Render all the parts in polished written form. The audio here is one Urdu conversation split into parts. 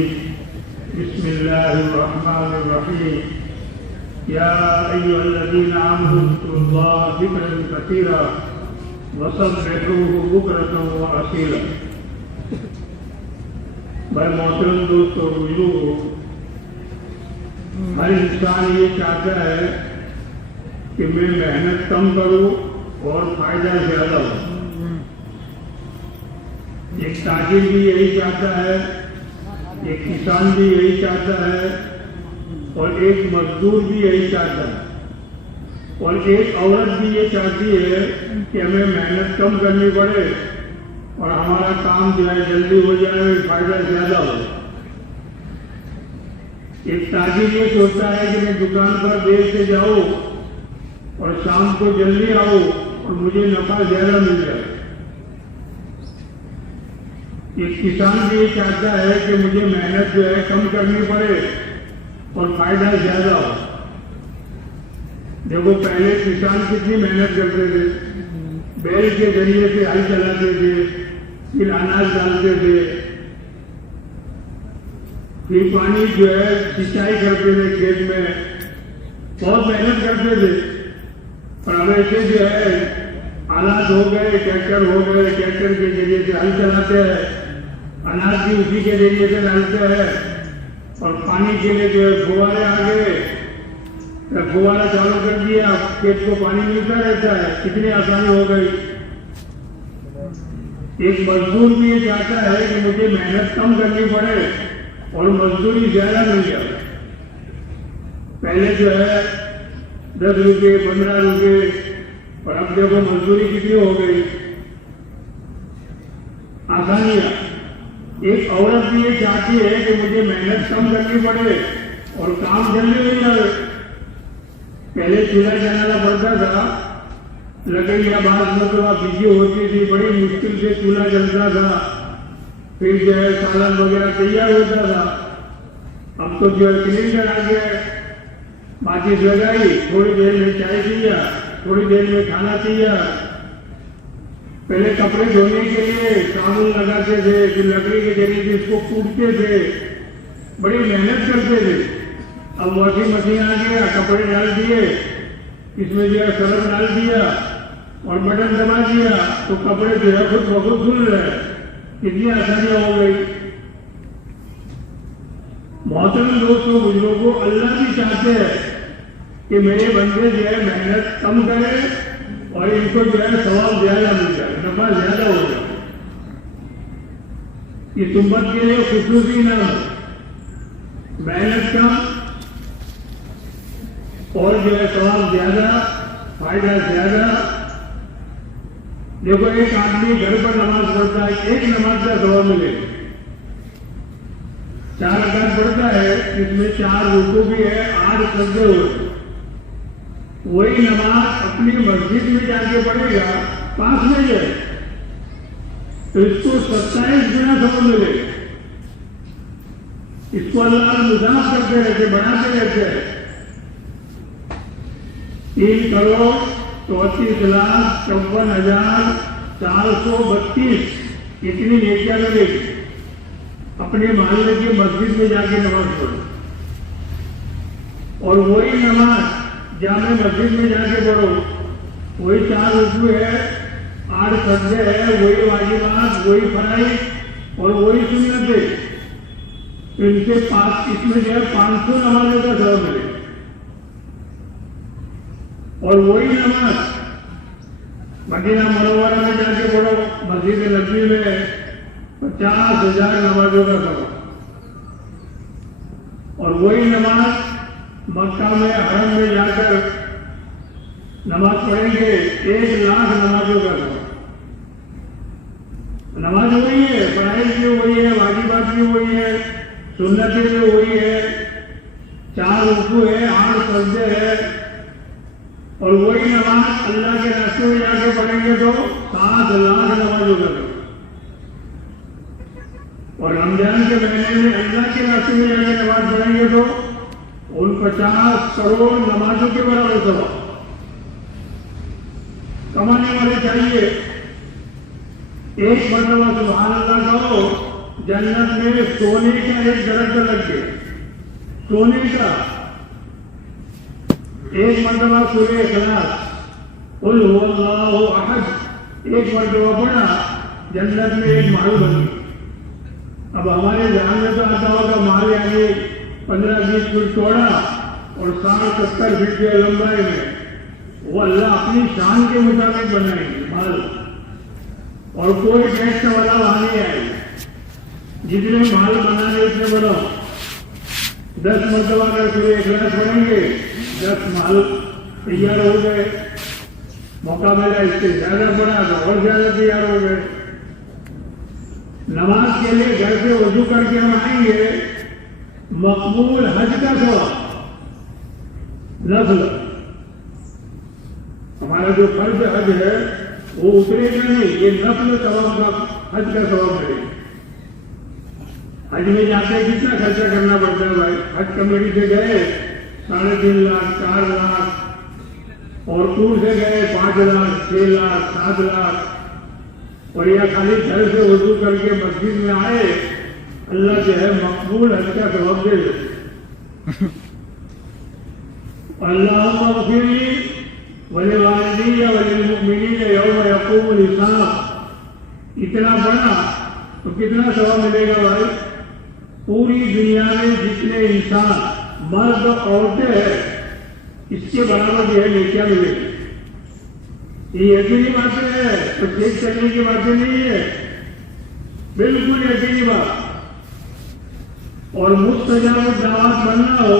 الرجيم بسم الله الرحمن الرحيم يا أيها الذين آمنوا اذكروا الله ذكرا كثيرا وسبحوه بكرة وأصيلا. بھائی محترم دوستو بزرگو، ہر انسان یہ چاہتا ہے کہ میں محنت کم کروں اور فائدہ زیادہ ہو. ایک تاجر بھی یہی چاہتا ہے، ایک کسان بھی یہی چاہتا ہے، اور ایک مزدور بھی یہی چاہتا ہے، اور ایک عورت بھی یہ چاہتی ہے کہ ہمیں محنت کم کرنی پڑے اور ہمارا کام جو ہے جلدی ہو جائے، فائدہ زیادہ ہو. ایک تاجر یہ سوچتا ہے کہ میں دکان پر دیر سے جاؤں اور شام کو جلدی آؤں اور مجھے نفع زیادہ مل جائے. ایک کسان بھی یہ چاہتا ہے کہ مجھے محنت جو ہے کم کرنی پڑے اور فائدہ زیادہ ہو. دیکھو پہلے کسان کتنی محنت کرتے تھے، بیل کے ذریعے سے ہل چلاتے تھے، پھر اناج ڈالتے تھے، پھر پانی جو ہے سینچائی کرتے تھے کھیت میں، بہت محنت کرتے تھے. اور اب ایسے جو ہے آلات ہو گئے، ٹریکٹر ہو گئے، ٹریکٹر کے ذریعے سے ہل چلاتے ہیں، اناج بھی اسی کے ذریعے سے ڈالتے ہیں، اور پانی کے لیے جو ہے فوارے آ گئے، فوارہ چالو کر دیا، کھیت کو پانی ملتا رہتا ہے. کتنی آسانی ہو گئی. ایک مزدور بھی یہ چاہتا ہے کہ مجھے محنت کم کرنی پڑے اور مزدوری زیادہ مل جائے. پہلے جو ہے 10 روپے 15 روپے، اور اب دیکھو مزدوری کتنی ہو گئی. آسانیاں. ایک عورت بھی یہ چاہتی ہے کہ مجھے محنت کم کرنی پڑے اور کام جلدی ہو جائے. پہلے چولہا جلانا پڑتا تھا، لکڑی یا بعض مرتبہ بجلی ہوتی تھی، بڑی مشکل سے چولہا جلتا تھا، پھر جو ہے سالن وغیرہ تیار ہوتا تھا. اب تو جو ہے سلنڈر آ گیا، ماچس لگائی، تھوڑی دیر میں چائے پیا، تھوڑی دیر میں کھانا پیا. پہلے کپڑے دھونے کے لیے صابن لگاتے تھے، پھر لکڑی کے ذریعے سے اس کو کوٹتے تھے، بڑی محنت کرتے تھے. اب واشنگ مشین آ گیا، کپڑے ڈال دیے، اس میں جو ہے سرف ڈال دیا اور بٹن دبا دیا تو کپڑے جو ہے خود بخود دھل رہے. کتنی آسانیاں ہو گئی. محترم دوستوں بزرگوں، اللہ بھی چاہتے ہیں کہ میرے بندے جو ہے محنت کم کرے اور ان کو جو ہے ثواب زیادہ مل جائے، نفع زیادہ ہو جائے. اس امت کے لیے خصوصی نہ ہو، محنت کم اور جو ہے ثواب زیادہ، فائدہ زیادہ. دیکھو ایک آدمی گھر پر نماز پڑھتا ہے، ایک نماز کا ثواب ملے. 4 رکعت پڑھتا ہے، اس میں 4 رکوع بھی ہے، 8 سجدے ہوئے. وہی نماز اپنی مسجد میں جا کے پڑھے گا، پاس میں جائے تو اس کو 27 گنا ثواب ملے گا. اس کو اللہ مضاعف کرتے رہتے، بڑھاتے رہتے ہیں. 3 کروڑ 34 لاکھ 54 ہزار 432 اتنی نیکیاں ملے گی. اپنے محلے کی مسجد میں جا کے نماز پڑھو، اور وہی نماز جامع مسجد میں جا کے پڑھو. وہی 4 رکوع ہے، 8 سجدے ہے، وہی واجبات، وہی فرائض اور وہی سنتیں. ان سے اس میں جو ہے 500 نمازوں کا ثواب ملے. اور وہی نماز مدینہ منورہ میں جا کے پڑھو، مسجد نبوی میں 50,000 نمازوں کا ثواب. اور وہی نماز مکہ میں حرم میں جا کر نماز پڑھیں گے، 1 لاکھ نمازوں کا ثواب. نماز وہی ہے، فرائض بھی وہی ہے، واجبات بھی وہی ہے، سنتیں بھی وہی ہے، 4 رکوع ہے، 8 سجدے ہے. اور وہی نماز اللہ کے راستے میں جا کے پڑھیں گے تو 7 لاکھ نمازوں کا ثواب. اور رمضان کے مہینے میں اللہ کے راستے میں جا کے نماز پڑھیں گے تو ان 50 کروڑ نمازوں کے برابر ثواب. کمانے والے چاہیے ایک مرتبہ سبحان اللہ کہو جنت میں سونے کا ایک درخت لگ گیا، سونے کا. ایک مرتبہ سورہ اخلاص قل هو اللہ احد ایک مرتبہ پڑھا، جنت میں ایک محل بن گیا. اب ہمارے ذہن میں تو آتا ہوگا محل یعنی 15-20 فٹ چوڑا اور 60-70 فٹ کے لمبائی میں. وہ اللہ اپنی شان کے مطابق بنائیں گے محل، اور کوئی ٹیکس والا وہاں نہیں آئے گا. جتنے محل بنانے اتنے بناؤ. 10 مرتبہ اگر سورہ اخلاص پڑھیں گے 10 محل تیار ہو گئے. موقع ملا اس سے زیادہ پڑھا تو اور زیادہ تیار ہو گئے. نماز کے لیے گھر سے وضو کر کے ہم آئیں گے، مقبول حج کا ثواب نفل. ہمارا جو فرض حج ہے وہ اترے گا نہیں، یہ نفل ثواب کا حج کا ثواب ملے گا. حج میں جاتے کتنا خرچہ کرنا پڑتا ہے بھائی. حج کمیٹی سے گئے 3.5 لاکھ 4 لاکھ، اور ٹور سے گئے 5 لاکھ 6 لاکھ 7 لاکھ، اور یہ خالی گھر سے وضو کر کے مسجد میں آئے، اللہ جو ہے مقبول حج کا ثواب دے دے. اللہم اغفر لی ولوالدی وللمؤمنین یوم یقوم الحساب. اتنا پڑھا تو کتنا ثواب ملے گا بھائی؟ پوری دنیا میں جتنے انسان مرد عورتیں ہیں اس کے برابر جو ہے نیکیاں ملے گی. یہ یقینی باتیں ہے، تو دیکھ چلنے کی باتیں نہیں ہے، بالکل یقینی بات. اور مستجاب الدعوات بننا ہو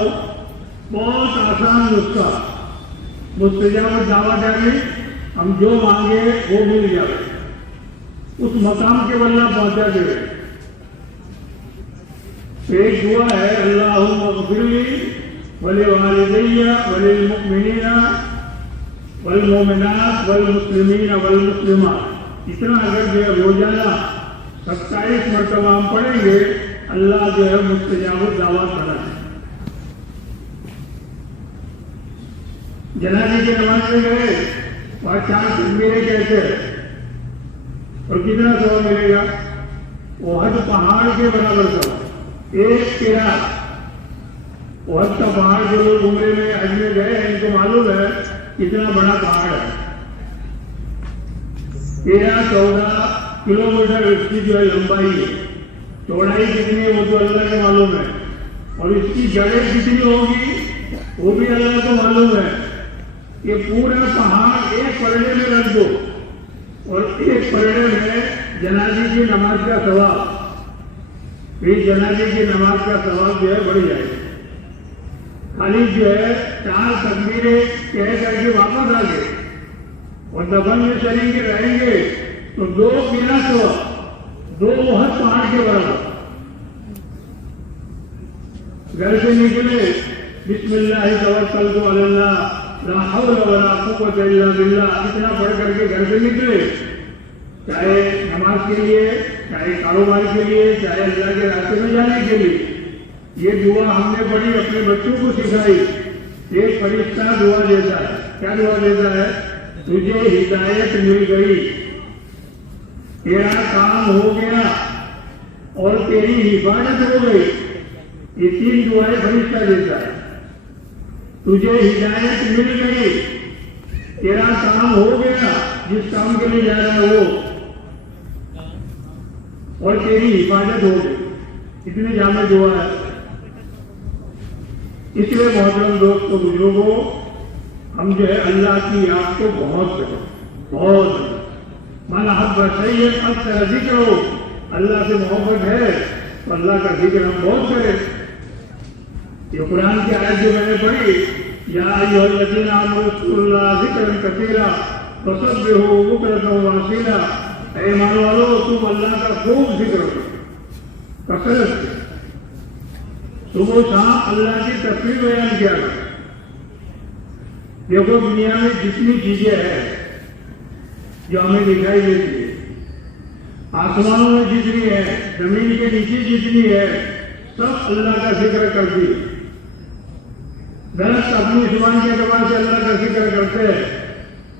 بہت آسان نسخہ. مستجاب الدعوات یعنی ہم جو مانگے وہ مل جائے، اس مقام کے بلّہ پہنچا دے. ایک دعا ہے اللہم اغفر لی ولوالدی وللمؤمنین والمؤمنات والمسلمین والمسلمات. اتنا اگر جو ہے روزانہ 27 مرتبہ ہم پڑھیں گے، اللہ جو ہے مستجاب الدعوات بنا ہے. جنازے کی نماز میں گئے اور 4 تکبیریں کہتے ہیں، اور کتنا ثواب ملے گا؟ احد پہاڑ کے برابر ثواب. ایک قرات احد کا پہاڑ، جو لوگ عمرے میں حج میں گئے ہیں ان کو معلوم ہے کتنا بڑا پہاڑ ہے. 13-14 کلومیٹر اس کی جو ہے لمبائی ہے. چوڑائی کتنی ہے وہ تو اللہ کو معلوم ہے، اور اس کی جڑیں کتنی ہوگی وہ بھی اللہ کو معلوم ہے. یہ پورا پہاڑ ایک پلڑے میں رکھ دو، اور ایک پلڑے میں جنازے کی نماز کا ثواب، پھر جنازے کی نماز کا ثواب جو ہے بڑھ جائے گا. خالی جو ہے 4 تکبیریں کہہ کر کے واپس آ گئے اور دفن میں چلیں گے رہیں گے تو 2 قرات ثواب، 2 احد پہاڑ کے برابر. گھر سے نکلے بسم اللہ توکلت علی اللہ لا حول ولا قوت الا باللہ، اتنا پڑھ کر کے گھر سے نکلے، چاہے نماز کے لیے، چاہے کاروبار کے لیے، چاہے اللہ کے راستے میں جانے کے لیے. یہ دعا ہم نے پڑھی، اپنے بچوں کو سکھائی. ایک فرشتہ دعا دیتا ہے. کیا دعا دیتا ہے؟ تجھے ہدایت مل گئی، تیرا کام ہو گیا اور تیری حفاظت ہو گئی. یہ 3 دعائیں فرشتہ دیتا ہے. تجھے ہدایت مل گئی، تیرا کام ہو گیا جس کام کے لیے جا رہا ہے وہ، اور تیری حفاظت ہو گئی. اتنی جامع دعا ہے. اس لیے محترم دوستوں بزرگوں، ہم جو ہے اللہ کی یاد کو بہت کریں، بہت. من احب شیئا اکثر ذکرہ، اللہ سے محبت ہے تو اللہ کا ذکر ہم بہت کریں. یہ قرآن کی آیت جو میں نے پڑھی، یا ایھا الذین آمنوا اذکروا اللہ ذکرا کثیرا وسبحوہ بکرۃ واصیلا. اے ایمان والو تم اللہ کا خوب ذکر کرو، کثرت سے، صبح و شام اللہ کی تسبیح بیان کیا کرو. دیکھو دنیا میں جتنی چیزیں ہیں جو ہمیں دکھائی دیتی ہے، آسمانوں میں جتنی ہے، زمین کے نیچے جتنی ہے، سب اللہ کا ذکر کرتی ہے. درخت اپنی زبان کے اعتبار سے اللہ کا ذکر کرتے ہیں،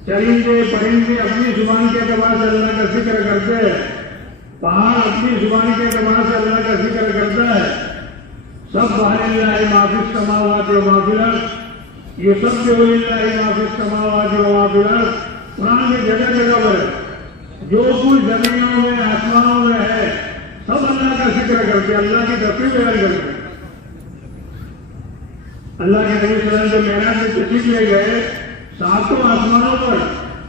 چرندے پرندے اپنی زبان کے اعتبار سے اللہ کا ذکر کرتے ہیں. پہاڑ اپنی زبان کے اعتبار سے اللہ کا ذکر کرتا ہے. سب للہ ما فی السماوات و ما فی الارض، یہ سب للہ ما فی السماوات و ما فی الارض. قرآن میں جگہ جگہ پر جو کچھ زمینوں میں آسمانوں میں ہے سب اللہ کا ذکر کرتے، اللہ کی تسبیح بیان کرتے. اللہ کے نبی صلی اللہ علیہ وسلم معراج میں تشریف لے گئے، ساتوں آسمانوں پر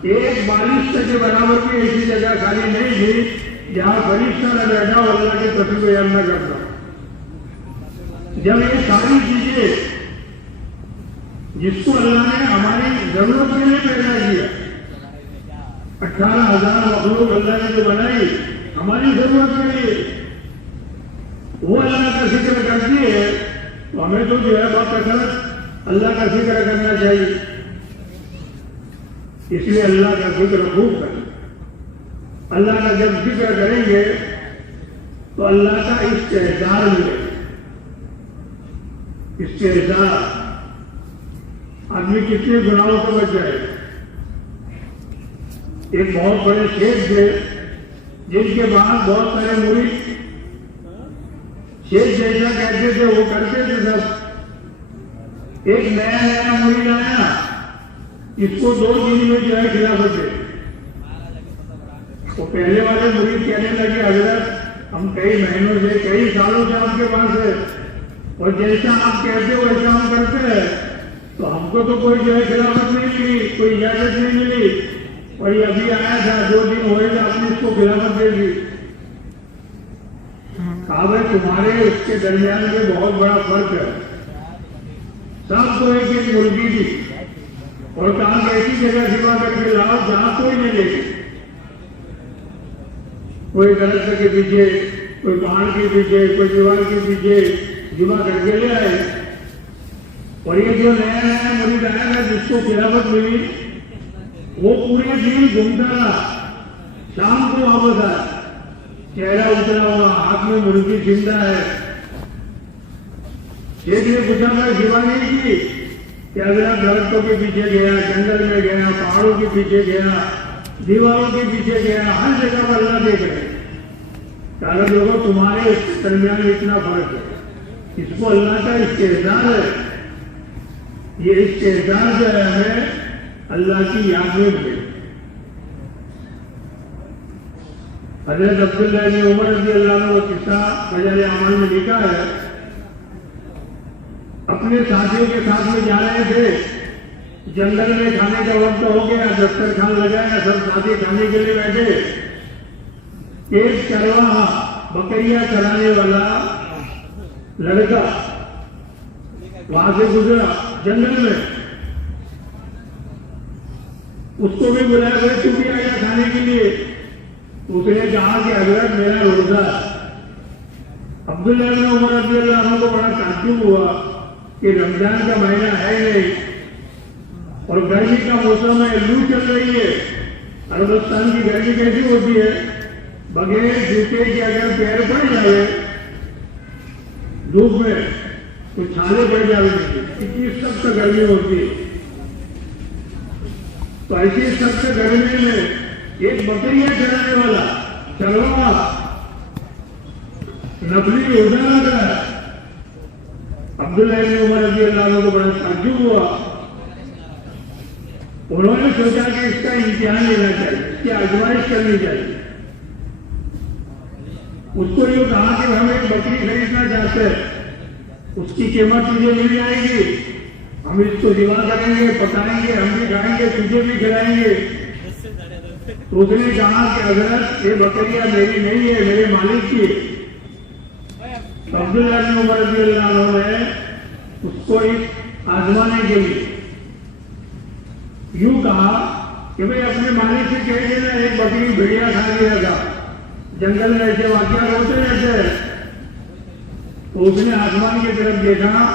ایک بارش کے برابر کی ایسی جگہ خالی نہیں تھی جہاں فرشتہ نہ بیٹھا اور اللہ کی تسبیح بیان نہ کرتا. جب یہ ساری چیزیں جس کو اللہ نے ہماری ضرورت کے لیے پیدا کیا، 18,000 مخلوق اللہ نے جو بنائی ہماری ضرورت کے لیے، وہ اللہ کا ذکر کرتی ہے، تو ہمیں تو جو ہے بہت کثرت اللہ کا ذکر کرنا چاہیے. اس لیے اللہ کا ذکر خوب کریں. اللہ کا جب ذکر کریں گے تو اللہ کا استحضار ملے گا. استحضار آدمی کتنے گناہوں سے بچ جائے. ایک بہت بڑے شیخ تھے جن کے بعد بہت سارے مرید شیخ جیسا کہتے تھے وہ کرتے تھے سب. ایک نیا مرید آیا، اس کو 2 دن میں جو ہے خلافت دے. وہ پہلے والے مرید کہنے لگے حضرت ہم کئی مہینوں سے کئی سالوں سے آپ کے پاس ہے اور جیسا آپ کہتے ہو ویسا ہم کرتے ہیں، تو ہم کو تو کوئی جو ہے خلافت نہیں ملی، کوئی اجازت نہیں ملی، اور یہ ابھی آیا تھا 2 دن ہوئے گا آپ نے اس کو خلافت دے دی. کہا بھائی تمہارے اس کے درمیان میں بہت بڑا فرق ہے. سب کو ایک ایک مرغی دی اور کہا کہ ایسی جگہ سوا کر کے لاؤ جہاں کوئی نہیں لے گی. کوئی درخت کے پیچھے، کوئی پہاڑ کے پیچھے، کوئی دیوار کے پیچھے جمع کر کے لے آئے. اور یہ جو نیا مرید آیا تھا جس کو خلافت ملی وہ پورے دن گھومتا رہا، شام کو واپس آیا، چہرہ اترا ہوا، ہاتھ میں مرغی زندہ ہے. ایک نے پوچھا میں سیوا نہیں کی کہ اگر درختوں کے پیچھے گیا، جنگل میں گیا، پہاڑوں کے پیچھے گیا، دیواروں کے پیچھے گیا، ہر جگہ پر اللہ دیکھ رہے. کہ لوگوں تمہارے اس کے درمیان اتنا فرق ہے. اس کو اللہ کا استحضار ہے. یہ استحضار جو ہے ہمیں اللہ کی یاد میں ملے. حضرت عبداللہ بن عمر رضی اللہ عنہ قصہ فجر اعمال میں لکھا ہے، اپنے ساتھیوں کے ساتھ میں جا رہے تھے، جنگل میں کھانے کا وقت ہو گیا، دسترخوان لگایا، سب ساتھی کھانے کے لیے بیٹھے. ایک چرواہا بکریاں چرانے والا لڑکا وہاں سے گزرا جنگل میں. اس کو بھی بلایا گیا، تو بھی آیا کھانے کے لیے. اس نے کہا کہ حضرت میرا روزہ. عبداللہ بن عمر رضی اللہ عنہ کو بڑا تعجب ہوا کہ رمضان کا مہینہ ہے نہیں اور گرمی کا موسم ہے، لو چل رہی ہے. عربستان کی گرمی کیسی ہوتی ہے، بغیر جوتے کے اگر پیر پڑ جائے دھوپ میں تو چھالے پڑ جائے گی، اتنی سخت گرمی ہوتی ہے. تو ایسی سخت گرمی میں ایک بکریاں چرانے والا چرواہا نفلی روزہ رکھ رہا ہے. عبداللہ بن عمر رضی اللہ عنہ کو بڑا تعجب ہوا. انہوں نے سوچا کہ اس کا امتحان لینا چاہیے، اس کی آزمائش کرنی چاہیے. اس کو یہ کہا کہ ہم ایک بکری خریدنا چاہتے ہیں، اس کی قیمت تجھے مل جائے گی، ہم اس کو ذبح کریں گے، پکائیں گے، ہم بھی کھائیں گے، تجھے بھی کھلائیں گے. تو اس نے کہا کہ حضرت یہ بکریاں میری نہیں ہے، میرے مالک کی ہے. عبداللہ بن عمر رضی اللہ عنہ نے اس کو آزمانے کے لیے یوں کہا کہ بھئی اپنے مالک سے کہہ دینا ایک بکری بھیڑیا کھا گیا تھا، جنگل میں ایسے واقعات ہوتے رہتے ہیں. تو اس نے آسمان کی طرف دیکھا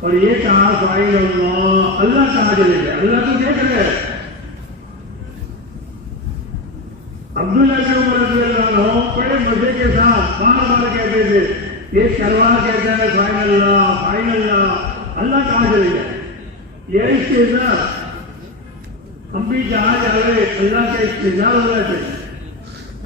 اور یہ کہا فائل اللہ، اللہ کہاں چلے گئے، اللہ تو دیکھ رہے. عبداللہ بن عمر رضی اللہ عنہ بڑے مزے کے ساتھ بار بار کہتے تھے، یہ چرواہا کہتا ہے فائل اللہ، فائل اللہ، اللہ کہاں چلے گئے. یہ استحضار، ہم بھی جہاں جا رہے اللہ کا استحضار ہونا چاہیے.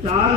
4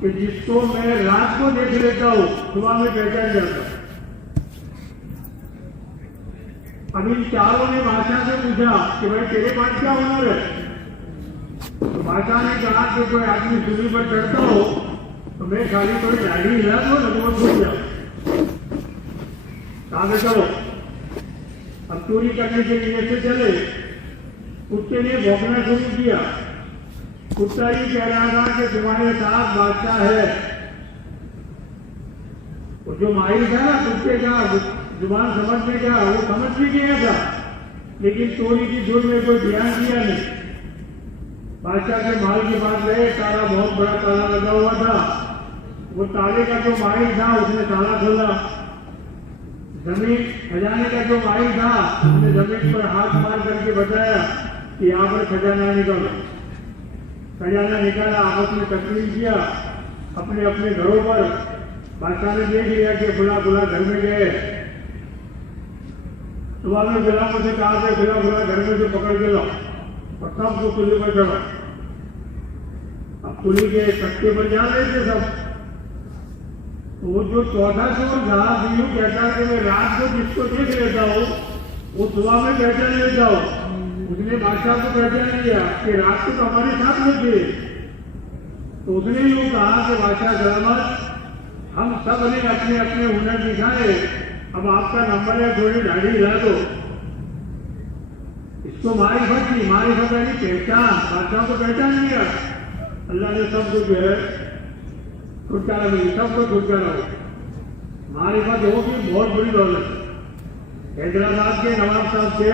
کہ جس کو میں رات کو دیکھ لیتا ہوں صبح میں پہچان جاتا ہوں. اب ان چاروں نے بادشاہ سے پوچھا کہ بھائی تیرے پاس کیا ہنر ہے؟ تو بادشاہ نے کہا کہ کوئی آدمی سولی پر چڑھتا ہو تو میں خالی کوئی داڑھی ہلا دو نہ تو وہ چھوٹ جاؤ. کہا کہ چلو اب چوری کرنے کے لیے سے چلے. کتے نے بھونکنا شروع کیا. کتا ہی کہہ رہا تھا کہ تمہارے ساتھ بادشاہ ہے. جو ماہر تھا نا کتے کا زبان سمجھنے کا وہ سمجھ بھی گیا تھا لیکن چوری کی دھن میں کوئی دھیان دیا نہیں. بادشاہ کے محل کے پاس گئے. تالا بہت بڑا تالا لگا ہوا تھا. وہ تالے کا جو ماہر تھا اس نے تالا کھولا. زمین کھجانے کا جو ماہر تھا اس نے زمین پر ہاتھ مار کر کے بتایا کہ یہاں پر کھجانہ نکالو. کھجانہ نکالا. آپس میں تقسیم کیا اپنے اپنے گھروں پر. بادشاہ نے دیکھ لیا کہ بلا بلا گھر میں گئے. صبح میں غلاموں سے کہا کہ بلا بلا گھر میں سے پکڑ کے لاؤ اور سب کو کلی پر چڑھا. اب کلی کے تختے پر جا رہے تھے سب. وہ جو چوتھا چور تھا یوں کہتا کہ میں رات کو جس کو دیکھ لیتا ہوں وہ صبح میں پہچان لیتا ہوں. اس نے بادشاہ کو پہچان لیا کہ رات کو تو ہمارے ساتھ میں تھے. تو اس نے یوں کہا کہ بادشاہ سلامت ہم سب نے اپنے اپنے ہنر دکھائے. اب آپ کا نمبر ہے تھوڑی داڑھی ہلا دو. اس کو معرفت کی معرفت ہے پہچان. بادشاہ کو پہچان لیا. اللہ نے سب کو جو ہے چھٹکارا ملی. سب کو چھٹکارا ہو. معرفت ہوگی بہت بڑی دولت. حیدرآباد کے نواب صاحب سے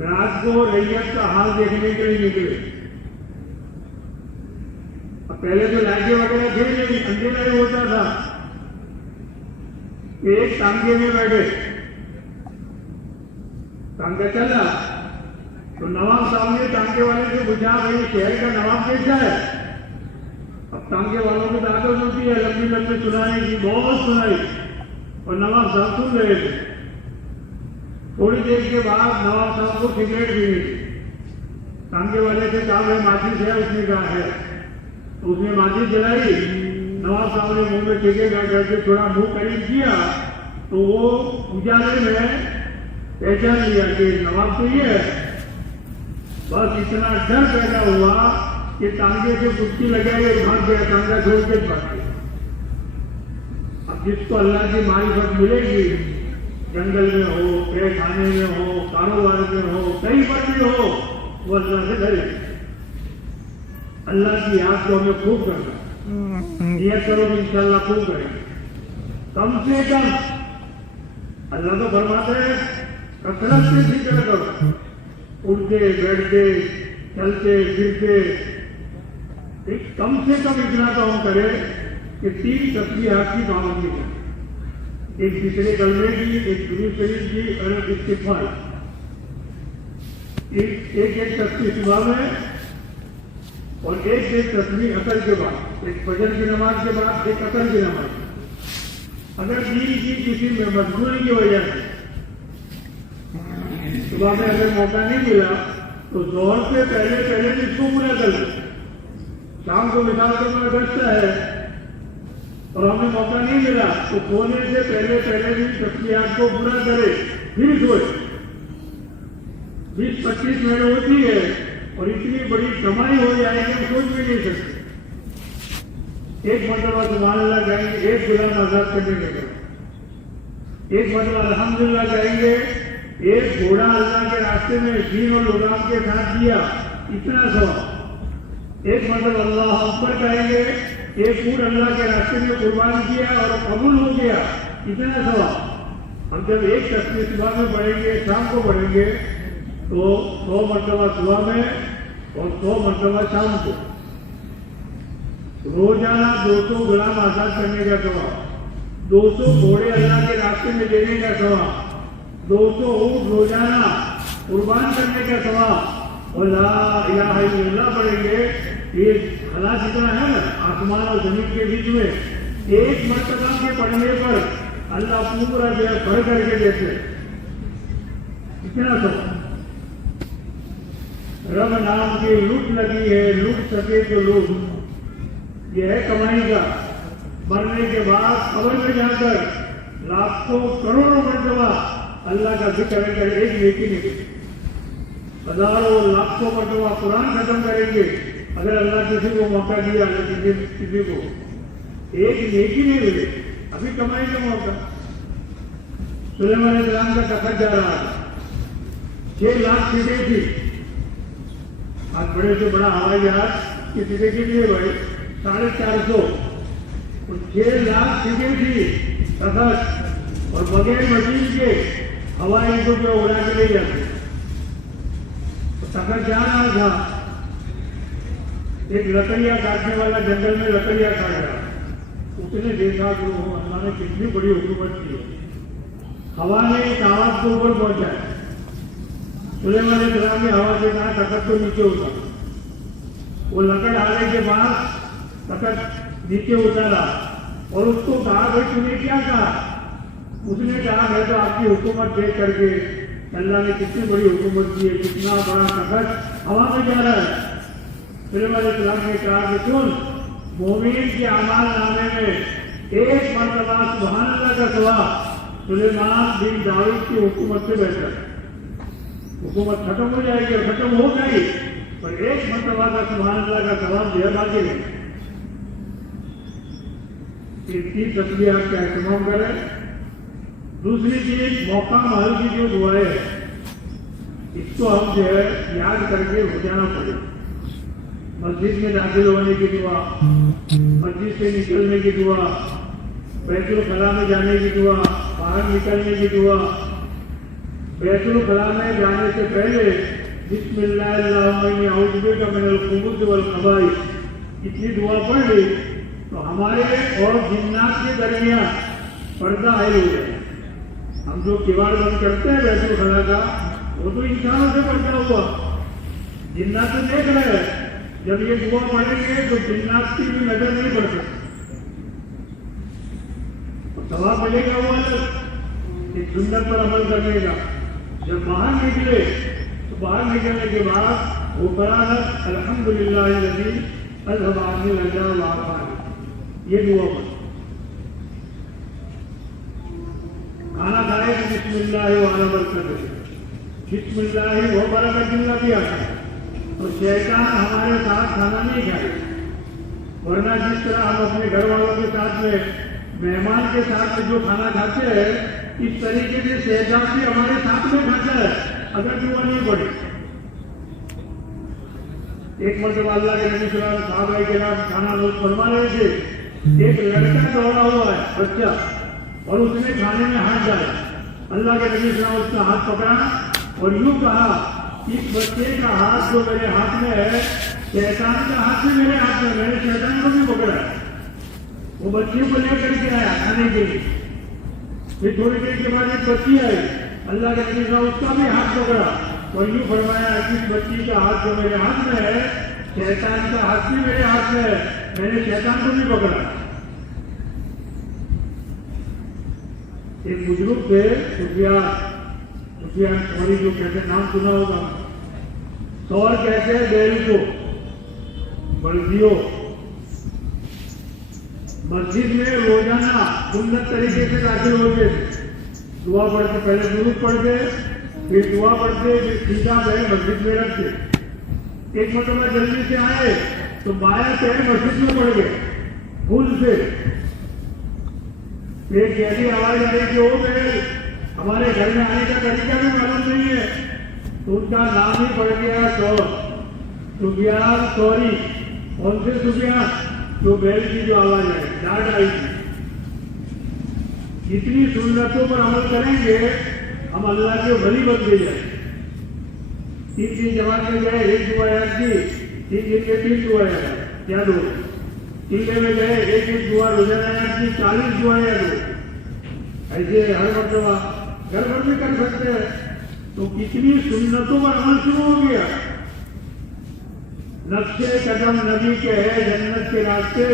رات کو ریت کا حال دیکھنے کے لیے نکلے. اب پہلے تو لائٹیں وغیرہ تھے نہیں. اندھیرا ہی ہوتا تھا. ایک ٹانگے میں بیٹھے. ٹانگا چلا تو نواب صاحب نے ٹانگے والے سے پوچھا بھائی شہر کا نواب کیسا ہے؟ اب ٹانگے والوں کی طاقت ہوتی ہے لمبی لمبی سنانے کی. بہت سنائی اور نواب صاحب سن رہے تھے. تھوڑی دیر کے بعد نواب صاحب کو سگریٹ پینی تھی. ٹانگے والے سے کہا بھائی ماچس ہے؟ اس نے کہا ہے. تو اس نے ماچس جلائی. نواب صاحب نے منہ میں سگریٹ کر کے تھوڑا منہ قریب کیا تو وہ اجالے میں پہچان لیا کہ نواب تو یہ ہے. بس اتنا ڈر پیدا ہوا کہ ٹانگے سے کچی لگائی اور بھاگ گیا. ٹانگا چھوڑ کے بھاگ گیا. اب جس کو اللہ کی معرفت ملے گی جنگل میں ہو پیڑ کھانے میں ہو کاروبار میں ہو کہیں پر بھی ہو وہ اللہ سے ڈرے. اللہ کی یاد کو ہمیں خوب کرنا. یہ کرو ان شاء اللہ خوب کریں. کم سے کم اللہ تو فرماتا ہے کثرت سے ذکر کرو. اٹھتے بیٹھتے چلتے پھرتے کم سے کم اتنا تو ہم کریں کہ 3 تسبیحات کی پابندی کریں. ایک دوسرے کلمے کی, ایک درود شریف کی اور ایک استغفار. ایک تسبیح صبح میں اور ایک تسبیح عصر کے بعد. ایک فجر کی نماز کے بعد ایک عصر کی نماز. اگر دین کی کسی میں مجبوری کی وجہ سے صبح میں اگر موقع نہیں ملا تو ظہر سے پہلے پہلے بھی اس کو پورا کر لیں. شام کو مثال کرنا بچتا ہے اور ہمیں موقع نہیں ملا تو سونے سے پہلے پہلے بھی تسبیحات کو پورا کرے. پھر سوئے. 20-25 منٹ ہوتی ہے اور اتنی بڑی کمائی ہو جائے گی ہم سوچ بھی نہیں سکتے. ایک مرتبہ سبحان اللہ کہیں گے, ایک غلام آزاد کرنے کے بعد ایک مرتبہ الحمدللہ کہیں گے, ایک گھوڑا اللہ کے راستے میں دین اور غلام کے ساتھ دیا, اتنا ثواب. ایک مرتبہ اللہ اکبر کہیں گے, ایک اونٹ اللہ کے راستے میں قربان کیا اور قبول ہو گیا, اتنا ثواب. ہم جب ایک تسبیح صبح میں پڑھیں گے شام کو پڑھیں گے تو 100 مرتبہ صبح میں اور 100 مرتبہ شام کو. روزانہ 200 غلام آزاد کرنے کا ثواب, 200 گھوڑے اللہ کے راستے میں دینے کا ثواب, 200 اونٹ روزانہ قربان کرنے کا ثواب اور لا الہ الا اللہ پڑھیں گے. یہ خلا جتنا ہے نا آسمان اور زمین کے بیچ میں, ایک مرتبہ کے پڑھنے پر اللہ پورا جو ہے بھر کر کے دیتے. اتنا ثواب. رب نام کی لوٹ لگی ہے, لوٹ سکے تو لوٹ. یہ ہے کمائی کا. مرنے کے بعد قبر میں جا کر لاکھوں کروڑوں مرتبہ اللہ کا ذکر کریں گے, ایک نیکی نہیں. ہزاروں لاکھوں مرتبہ قرآن ختم کریں گے اگر اللہ کسی کو موقع دیا, کسی کو ایک نیکی نہیں ملے. ابھی کمائی کا موقع. سلیمان علیہ السلام کا تخت جا رہا ہے, 6 لاکھ سیٹیں تھی. آج بڑے سے بڑا ہوائی جہاز کی سیٹیں کتنی بھائی؟ 450. 6 لاکھ سیٹیں تھی تخت, اور بغیر مشین کے ہوائی کو جو اڑا کے لے جاتے. تخت جا رہا تھا, ایک لکڑیاں کاٹنے والا جنگل میں لکڑیاں کاٹ رہا. اس نے دیکھا کہ اللہ نے کتنی بڑی حکومت کی ہے. ہوا نے ایک آواز کو اوپر پہنچایا. سلیمان علیہ السلام نے ہوا سے کہا تخت کو نیچے اتارا. وہ لکڑ آنے کے بعد تخت نیچے اتارا اور اس کو کہا بھائی تم نے کیا کہا؟ اس نے کہا میں تو آپ کی حکومت دیکھ کر کے اللہ نے کتنی بڑی حکومت کی ہے, کتنا بڑا تخت ہوا میں جا رہا ہے. سلیمان علیہ السلام نے کہا کہ سن, مومن کے اعمال نامے میں ایک مرتبہ سبحان اللہ کا ثواب سلیمان بن داؤد کی حکومت سے بہتر ہے. حکومت ختم ہو جائے گی اور ختم ہو گئی, پر ایک مرتبہ کا سبحان اللہ کا ثواب جو ہے باقی نہیں. ان کی تسبیحات کا اہتمام کریں. دوسری چیز, موقع محل کی جو دعائیں ہیں اس کو ہم جو ہے یاد کر کے ہو جانا پڑے. مسجد میں داخل ہونے کی دعا, مسجد سے نکلنے کی دعا, بیت الخلاء میں جانے کی دعا, باہر نکلنے کی دعا. بیت الخلاء میں جانے سے پہلے بسم اللہ اللہم انی اعوذ بک من الخبث والخبائث اتنی دعا پڑھ لی تو ہمارے اور جنات کے درمیان پردہ عائد ہو جائے. ہم جو کیواڑ بند کرتے ہیں بیت الخلاء کا, وہ تو انسانوں سے پردہ ہوا, جنات سے دیکھ رہے ہیں. جب یہ دعا پڑھیں گے تو جنات کی بھی نظر نہیں پڑ سکتی. ثواب ملے گا وہ الگ, ایک سنت پر عمل کرنے کا. جب باہر نکلے تو باہر نکلنے کے بعد وہ قرآن الحمدللہ الذی اذھب عنی الحزن والآفات, یہ دعا پڑھ. کھانا کھائے تو بسم اللہ وعلی برکتہ, بسم اللہ و برکت اللہ بھی آتا ہے. اور شیطان ہمارے ساتھ کھانا نہیں کھائے, ورنہ جس طرح ہم اپنے گھر والوں کے ساتھ میں مہمان کے ساتھ جو کھانا کھاتے ہیں اس طریقے سے شیطان بھی ہمارے ساتھ میں کھاتا ہے اگر دعا نہیں پڑے. ایک مرتبہ اللہ کے نبی صلی اللہ علیہ وسلم صحابہ کے ساتھ کھانا نوش فرما رہے تھے. ایک لڑکا دوڑا ہوا ہے بچہ, اور اس نے کھانے میں ہاتھ ڈالا. اللہ کے نبی صلی اللہ علیہ وسلم اس کا ہاتھ پکڑا اور یوں کہا, اس بچے کا ہاتھ جو میرے ہاتھ میں ہے شیطان کا ہاتھ بھی میرے ہاتھ میں, میں نے شیطان کو بھی پکڑا. وہ بچے کو لے کر کے آیا کھانے کے لیے. پھر تھوڑی دیر کے بعد ایک بچی آئی, اللہ کے نبی صلی اللہ علیہ وسلم اس کا بھی ہاتھ پکڑا اور یوں فرمایا اس بچی کا ہاتھ جو میرے ہاتھ میں ہے شیطان کا ہاتھ بھی میرے ہاتھ میں ہے, میں نے شیطان کو بھی پکڑا. ایک بزرگ تھے سفیان ثوری, جو کہتے نام سنا ہوگا. ثور کہتے ہیں بیل کو, بلدیوں. مسجد میں روزانہ سنت طریقے سے داخل ہوتے تھے. دعا پڑھتے, پہلے درود پڑھتے, پھر دعا پڑھتے, پھر سیدھا پیر مسجد میں رکھتے. ایک مرتبہ جلدی سے آئے تو بایاں پیر مسجد میں پڑ گئے بھول سے. ایک ایسی آواز آئی کہ وہ میرے ہمارے گھر میں آنے کا طریقہ بھی معلوم نہیں ہے. تو ان کا نام ہی پڑ گیا ثور, سفیان ثوری. کون سے سفیان؟ تو بیل کی جو آواز آئی, ڈانٹ آئی تھی. جتنی سنتوں پر عمل کریں گے ہم اللہ کے ولی بن جائیں. 3 جماعت میں گئے, ایک دعا یاد کی, 3 دعا یاد, یاد ہو. ٹیلے میں گئے, ایک دعا روزانہ یاد کی, 40 دعائیں یاد ہو. ایسے ہر مرتبہ گھر گھر میں کر سکتے ہیں. تو کتنی سنتوں پر عمل شروع ہو گیا. نقش قدم نبی کے ہے جنت کے راستے,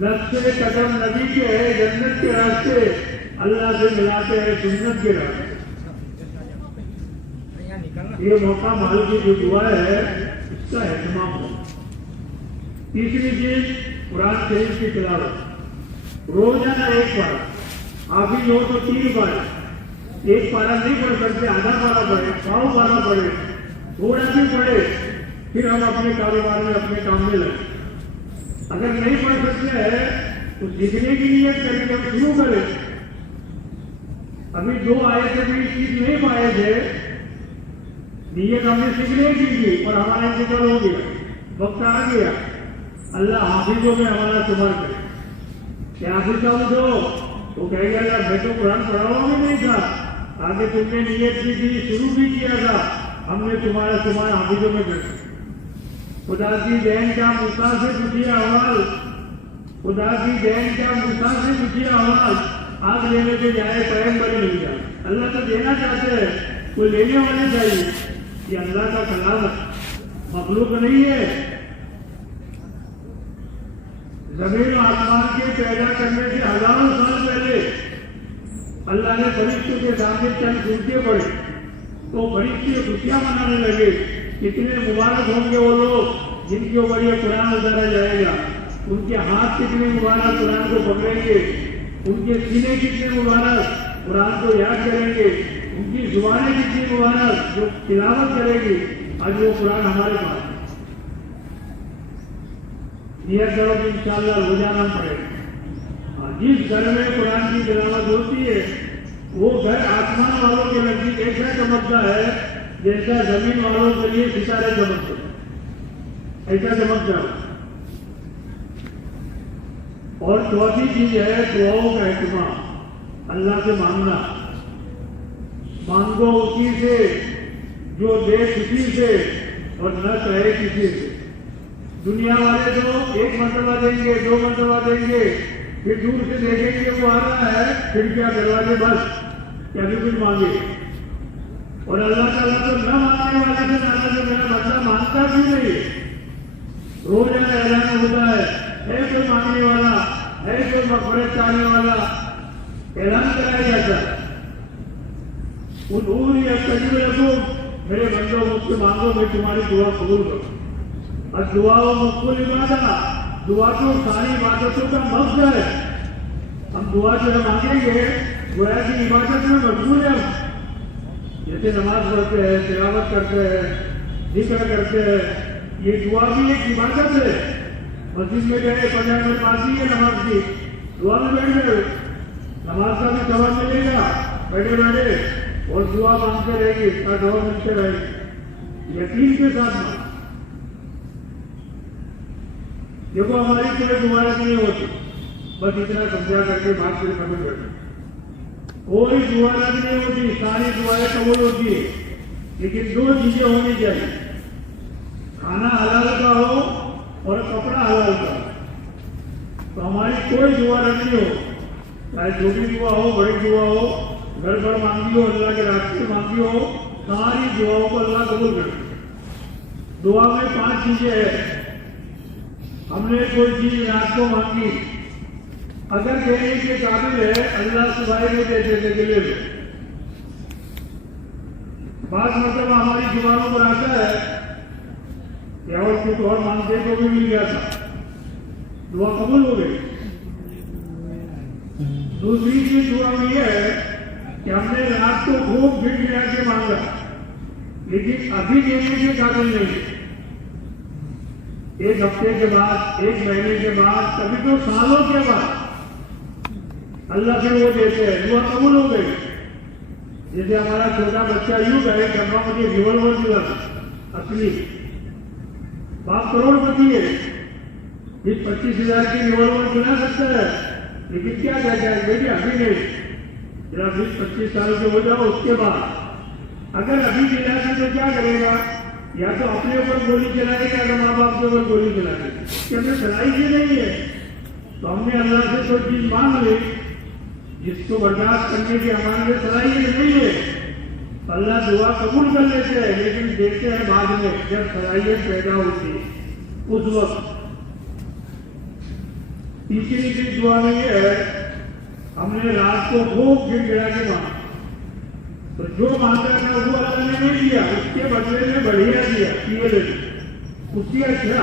نقش قدم نبی کے ہے جنت کے راستے, اللہ سے ملاتے ہیں سنت کے راستے. یہ موقع محل کی جو دعا ہے اس کا اہتمام ہو. تیسری چیز قرآن شریف کی تلاوت روزانہ ایک پارا، حافظ ہو تو 3 پارا، ایک پارا نہیں پڑھ سکتے، آدھا پارا پڑھے، پاؤ پارا پڑھے، تھوڑا بھی پڑھے، پھر ہم اپنے کاروبار میں اپنے کام میں لگے۔ اگر نہیں پڑھ سکتے ہیں تو سیکھنے کی نیت کر کے ہم شروع کریں۔ ابھی 2 آیتیں بھی سیکھ نہیں پائے تھے، نیت ہم نے سیکھنے کی تھی اور ہمارا انتقال ہو گیا، وقت آ گیا۔ اللہ حافظوں میں ہمارا شمار کرے کہ حافظ صاحب جو وہ کہے گا یار میں تو قرآن پڑھا ہوا بھی نہیں تھا، آگے تم نے نیت کی تھی، شروع بھی کیا تھا، ہم نے تمہارا شمار حافظوں میں کر دیا۔ خدا کی دین کا موسیٰ سے پوچھیے احوال، خدا کی دین کا موسیٰ سے پوچھیے احوال، آگ لینے کے جائے پیغمبر مل جائے۔ اللہ تو دینا چاہتے ہیں، کوئی لینے والے چاہیے۔ یہ اللہ کا کلام مخلوق نہیں ہے۔ زمین و آسمان کے پیدا کرنے سے ہزاروں سال پہلے اللہ نے فرشتوں کے سامنے چند سنتے پڑے تو فرشتے خوشیاں منانے لگے۔ کتنے مبارک ہوں گے وہ لوگ جن کے اوپر یہ قرآن اتارا جائے گا، ان کے ہاتھ کتنے مبارک قرآن کو پکڑیں گے، ان کے سینے کتنے مبارک قرآن کو یاد کریں گے، ان کی زبانیں کتنی مبارک جو تلاوت کریں گی۔ آج وہ قرآن ہمارے پاس ہے، نیت کرو کہ انشاءاللہ روزانہ پڑھے گا۔ جس گھر میں قرآن کی تلاوت ہوتی ہے وہ گھر آسمان والوں کے نزدیک ایسا چمکتا ہے جیسا زمین والوں کے لیے ستارے چمکتے ہیں، ایسا چمکتا ہے۔ اور چوتھی چیز ہے دعاؤں کا اہتمام، اللہ سے مانگنا۔ مانگو اسی سے جو دے کسی سے اور نہ چاہے کسی سے۔ دنیا والے تو 1 مرتبہ دیں گے، 2 مرتبہ دیں گے، پھر دور سے دیکھیں گے وہ آ رہا ہے، پھر کیا دروازے بس کیا بھی کچھ مانگے۔ اور اللہ تعالیٰ تو نہ مانگنے والے سے اللہ سے میرا بندہ مانگتا بھی نہیں۔ روزانہ اعلان ہوتا ہے کوئی مانگنے والا ہے، کوئی مغفرت چاہنے والا، اعلان کرایا جاتا ہے۔ ادعونی استجب لکم، میرے بندوں مجھ سے مانگو میں تمہاری دعا قبول کروں۔ اور دعا و مقبول عبادت، دعا تو ساری عبادتوں کا مقصد ہے۔ ہم دعا جو مانگیں گے گویا کی عبادت میں مشغول ہیں، جیسے نماز پڑھتے ہیں، تلاوت کرتے ہیں، ذکر کرتے ہیں، یہ دعا بھی ایک عبادت ہے۔ مسجد میں گئے 50 منٹ پاسی ہے نماز کی، دعا میں بیٹھ گئے، نماز کا بھی ثواب ملے گا بیٹھے بیٹھے، اور دعا مانگتے رہے گی، اس کا ثواب ملتے رہے گی، یقین کے ساتھ مانگ۔ دیکھو ہماری کوئی دعائیں نہیں ہوتی، بس اتنا سمجھا کر کے بات پھر ختم کر دیں۔ کوئی دعائیں نہیں ہوتی، ساری دعائیں قبول ہوتی ہے، لیکن 2 چیزیں ہونی چاہیے، کھانا حلال کا ہو اور کپڑا حلال کا ہو۔ تو ہماری کوئی دعا نہیں ہو، چاہے چھوٹی دعا ہو بڑی دعا ہو، گھر پر مانگی ہو، اللہ کے راستے مانگی ہو، ساری دعاؤں کو اللہ قبول کرے۔ دعا میں 5 چیزیں ہیں۔ ہم نے کوئی چیز رات کو مانگی، اگر دینے کے قابل ہے اللہ صبح میں دے دینے کے لیے۔ بعض مرتبہ ہماری زبانوں پر آتا ہے کہ اور کچھ اور مانگتے تو بھی مل گیا تھا، دعا قبول ہو گئی۔ دوسری چیز دعا میں یہ ہے کہ ہم نے رات کو خوب گھر گرا کے مانگا، لیکن ابھی دینے کے قابل نہیں، 1 ہفتے کے بعد، 1 مہینے کے بعد، کبھی تو سالوں کے بعد اللہ سے وہ دیتے ہیں، دعا قبول ہو گئی۔ جیسے ہمارا چھوٹا بچہ یوں کہے کہ ابا مجھے ریوالور ملا تھا، اصلی باپ کروڑ پتی ہے، 25,000 کی ریوالور چلا سکتا ہے، لیکن کیا کہتا ہے بیٹی ابھی نہیں، ذرا 20-25 سال کے ہو جاؤ، اس کے بعد اگر ابھی دلا تو کیا کرے گا؟ یا تو اپنے اوپر گولی چلائے گا یا ماں باپ کے اوپر گولی چلائے گا، کہ ہمیں چلائی ہی نہیں ہے۔ تو ہم نے اللہ سے کوئی چیز مانگ لی جس کو برداشت کرنے کی ہمارے صلاحیت نہیں ہے، اللہ دعا قبول کر لیتے ہیں، لیکن دیکھتے ہیں بعد میں جب صلاحیت پیدا ہوتی ہے اس وقت۔ تیسری چیز دعا میں یہ ہے ہم نے رات کو خوب گر گرا کے مانگا، تو جو مانگا تھا وہ اللہ نے نہیں دیا، اس کے بدلے میں بڑھیا دیا، اس سے اچھا۔